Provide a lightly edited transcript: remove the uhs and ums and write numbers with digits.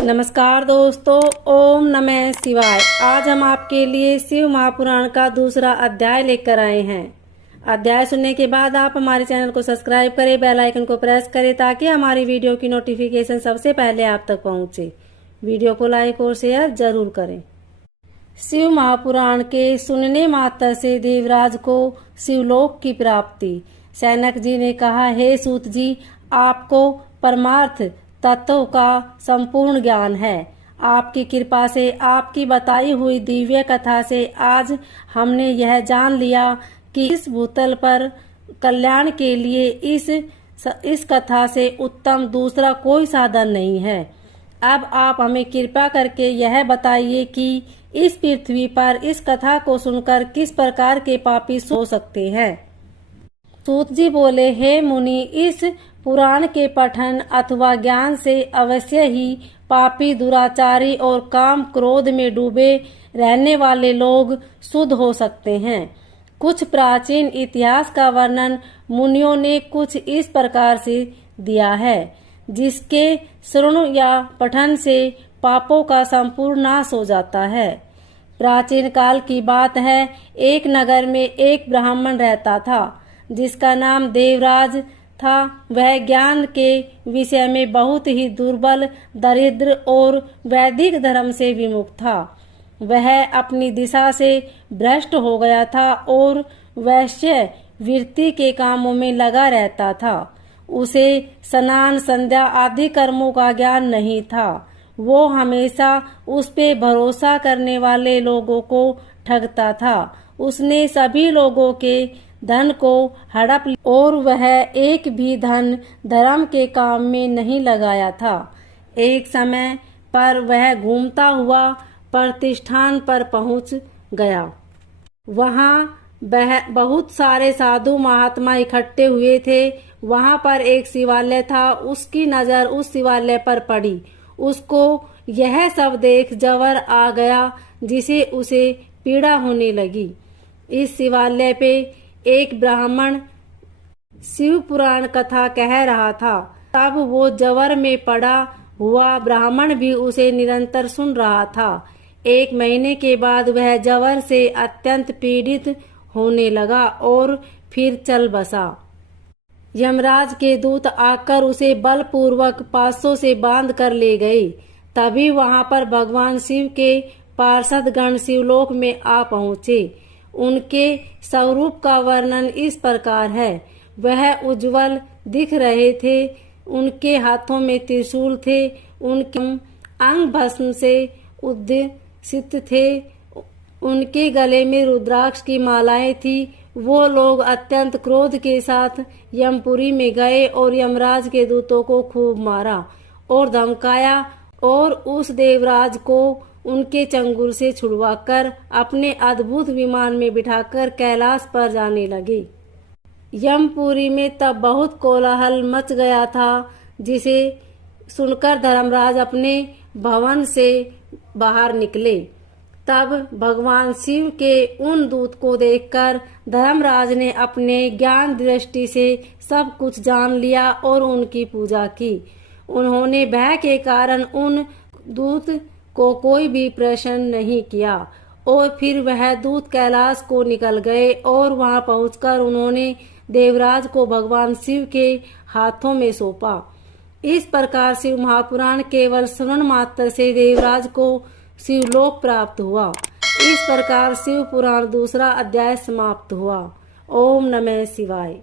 नमस्कार दोस्तों, ओम नमः शिवाय। आज हम आपके लिए शिव महापुराण का दूसरा अध्याय लेकर आए हैं। अध्याय सुनने के बाद आप हमारे चैनल को सब्सक्राइब करें, बेल आइकन को प्रेस करें ताकि हमारी वीडियो की नोटिफिकेशन सबसे पहले आप तक पहुंचे। वीडियो को लाइक और शेयर जरूर करें। शिव महापुराण के सुनने मात्र से देवराज को शिवलोक की प्राप्ति। सैनक जी ने कहा, हे सूत जी, आपको परमार्थ तत्व का संपूर्ण ज्ञान है। आपकी कृपा से, आपकी बताई हुई दिव्य कथा से आज हमने यह जान लिया कि इस भूतल पर कल्याण के लिए इस कथा से उत्तम दूसरा कोई साधन नहीं है। अब आप हमें कृपा करके यह बताइए कि इस पृथ्वी पर इस कथा को सुनकर किस प्रकार के पापी हो सकते हैं। सूत जी बोले, हे मुनि, इस पुराण के पठन अथवा ज्ञान से अवश्य ही पापी, दुराचारी और काम क्रोध में डूबे रहने वाले लोग शुद्ध हो सकते हैं। कुछ प्राचीन इतिहास का वर्णन मुनियों ने कुछ इस प्रकार से दिया है, जिसके श्रवण या पठन से पापों का संपूर्ण नाश हो जाता है। प्राचीन काल की बात है, एक नगर में एक ब्राह्मण रहता था जिसका नाम देवराज था। वह ज्ञान के विषय में बहुत ही दुर्बल, दरिद्र और वैदिक धर्म से विमुख था। वह अपनी दिशा से भ्रष्ट हो गया था और वैश्य वृत्ति के कामों में लगा रहता था। उसे स्नान, संध्या आदि कर्मों का ज्ञान नहीं था। वो हमेशा उस पे भरोसा करने वाले लोगों को ठगता था। उसने सभी लोगों के धन को हड़प और वह एक भी धन धर्म के काम में नहीं लगाया था। एक समय पर वह घूमता हुआ प्रतिष्ठान पर पहुंच गया। वहां बहुत सारे साधु महात्मा इकट्ठे हुए थे। वहां पर एक शिवालय था। उसकी नजर उस शिवालय पर पड़ी। उसको यह सब देख जवर आ गया, जिसे उसे पीड़ा होने लगी। इस शिवालय पे एक ब्राह्मण शिव पुराण कथा कह रहा था। तब वो जवर में पड़ा हुआ ब्राह्मण भी उसे निरंतर सुन रहा था। एक महीने के बाद वह जवर से अत्यंत पीड़ित होने लगा और फिर चल बसा। यमराज के दूत आकर उसे बलपूर्वक पासों से बांध कर ले गए। तभी वहां पर भगवान शिव के पार्षद गण शिवलोक में आ पहुंचे। उनके स्वरूप का वर्णन इस प्रकार है। वह उज्जवल दिख रहे थे। उनके हाथों में त्रिशूल थे। उनके अंग भस्म से उद्दीसित थे। उनके गले में रुद्राक्ष की मालाएं थी। वो लोग अत्यंत क्रोध के साथ यमपुरी में गए और यमराज के दूतों को खूब मारा और धमकाया और उस देवराज को उनके चंगुल से छुड़वाकर अपने अद्भुत विमान में बिठाकर कैलाश पर जाने लगे। यमपुरी में तब बहुत कोलाहल मच गया था, जिसे सुनकर धर्मराज अपने भवन से बाहर निकले। तब भगवान शिव के उन दूत को देखकर धर्मराज ने अपने ज्ञान दृष्टि से सब कुछ जान लिया और उनकी पूजा की। उन्होंने भय के कारण उन दूत को कोई भी प्रश्न नहीं किया और फिर वह दूत कैलाश को निकल गए और वहां पहुंचकर उन्होंने देवराज को भगवान शिव के हाथों में सौंपा। इस प्रकार शिव महापुराण केवल श्रवण मात्र से देवराज को शिवलोक प्राप्त हुआ। इस प्रकार शिव पुराण दूसरा अध्याय समाप्त हुआ। ओम नमः शिवाय।